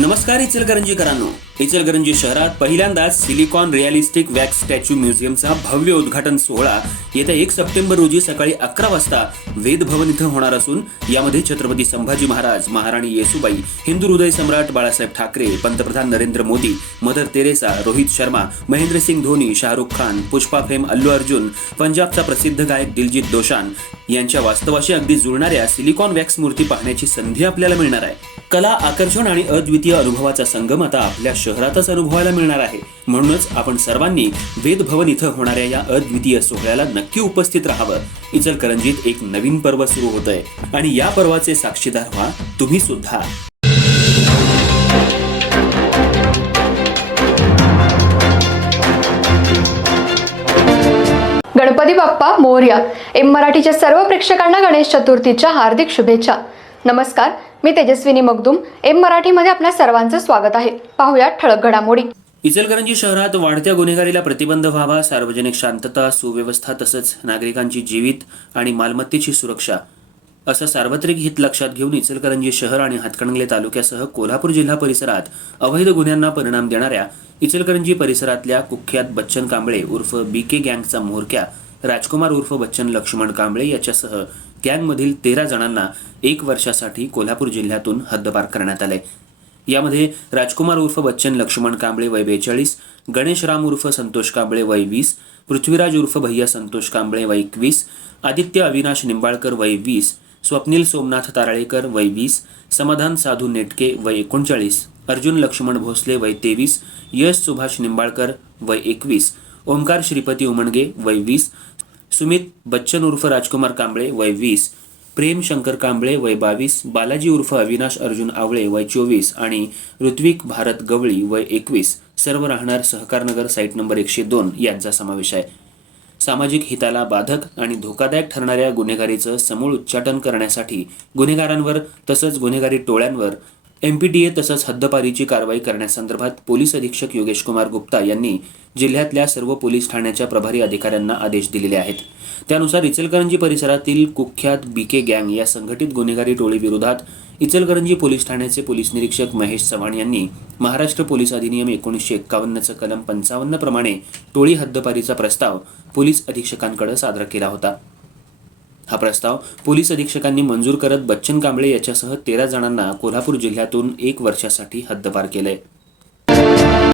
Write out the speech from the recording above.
नमस्कार इचलकरंजीकरांनो. इचलकरंजी शहरात पहिल्यांदाच सिलिकॉन रिअलिस्टिक वॅक्स स्टॅच्यू म्युझियमचा भव्य उद्घाटन सोहळा येत्या एक सप्टेंबर रोजी सकाळी अकरा वाजता वेदभवन इथं होणार असून यामध्ये छत्रपती संभाजी महाराज महाराणी येसुबाई हिंदू हृदय सम्राट बाळासाहेब ठाकरे पंतप्रधान Narendra Modi Mother Teresa Rohit Sharma Mahendrasingh Dhoni Shahrukh Khan Pushpa fame Allu Arjun पंजाबचा प्रसिद्ध गायक दिलजित दोशान यांच्या वास्तवाशी अगदी जुळणाऱ्या सिलिकॉन वॅक्स मूर्ती पाहण्याची संधी आपल्याला मिळणार आहे. कला आकर्षण आणि अद्वितीय अनुभवाचा संगम आता आपल्या शहरातच अनुभवायला मिळणार आहे. म्हणूनच आपण सर्वांनी वेदभवन इथं होणाऱ्या या अद्वितीय सोहळ्याला नक्की उपस्थित राहावं. इचलकरंजीत एक नवीन पर्व सुरू होत आहे आणि या पर्वाचे साक्षीदार व्हा तुम्ही सुद्धा. गणपती बाप्पा मोर्या. एम मराठीच्या सर्व प्रेक्षकांना गणेश चतुर्थीच्या हार्दिक शुभेच्छा. नमस्कार. मी तेजस्विनी मगदुम एम मराठीमध्ये आपल्या सर्वांचं स्वागत आहे. पाहूया ठळक घडामोडी. इचलकरंजी शहरात वाढत्या गुन्हेगारीला प्रतिबंध व्हावा सार्वजनिक शांतता सुव्यवस्था तसंच नागरिकांची जीवित आणि मालमत्तेची सुरक्षा असं सार्वत्रिक हित लक्षात घेऊन इचलकरंजी शहर आणि हातकणंगले तालुक्यासह कोल्हापूर जिल्हा परिसरात अवैध गुन्ह्यांना परिणाम देणाऱ्या इचलकरंजी परिसरातल्या कुख्यात बच्चन कांबळे उर्फ बी के गँगचा म्होरक्या राजकुमार उर्फ बच्चन लक्ष्मण कांबळे याच्यासह गँगमधील तेरा जणांना एक वर्षासाठी कोल्हापूर जिल्ह्यातून हद्दपार करण्यात आले. यामध्ये राजकुमार उर्फ बच्चन लक्ष्मण कांबळे वय बेचाळीस गणेश राम उर्फ संतोष कांबळे वय वीस पृथ्वीराज उर्फ भैया संतोष कांबळे वय एकवीस आदित्य अविनाश निंबाळकर वय वीस स्वप्नील सोमनाथ ताराळेकर वय वीस समाधान साधू नेटके वय एकोणचाळीस अर्जुन लक्ष्मण भोसले वय तेवीस यश सुभाष निंबाळकर वय एकवीस ओंकार श्रीपती उमणगे वय वीस सुमित बच्चन उर्फ राजकुमार कांबळे वय वीस. प्रेम शंकर कांबळे वय बावीस. बालाजी उर्फ अविनाश अर्जुन आवळे वय चोवीस. आणि ऋत्विक भारत गवळी वय एकवीस. सर्व राहणार सहकारनगर साईट नंबर एकशे दोन यांचा समावेश आहे. सामाजिक हिताला बाधक आणि धोकादायक ठरणाऱ्या गुन्हेगारीचं समूळ उच्चाटन करण्यासाठी गुन्हेगारांवर तसंच गुन्हेगारी टोळ्यांवर एमपीटीए तसंच हद्दपारीची कारवाई करण्यासंदर्भात पोलीस अधीक्षक योगेश कुमार गुप्ता यांनी जिल्ह्यातल्या सर्व पोलीस ठाण्याच्या प्रभारी अधिकाऱ्यांना आदेश दिलेले आहेत. त्यानुसार इचलकरंजी परिसरातील कुख्यात बीके गँग या संघटित गुन्हेगारी टोळीविरोधात इचलकरंजी पोलीस ठाण्याचे पोलीस निरीक्षक महेश चव्हाण यांनी महाराष्ट्र पोलीस अधिनियम एकोणीसशे एक्कावन्नचं कलम पंचावन्न प्रमाणे टोळी हद्दपारीचा प्रस्ताव पोलीस अधीक्षकांकडे सादर केला होता. हा प्रस्ताव पोलीस अधीक्षकांनी मंजूर करत बच्चन कांबळे याच्यासह तेरा जणांना कोल्हापूर जिल्ह्यातून एक वर्षासाठी हद्दपार केलंय.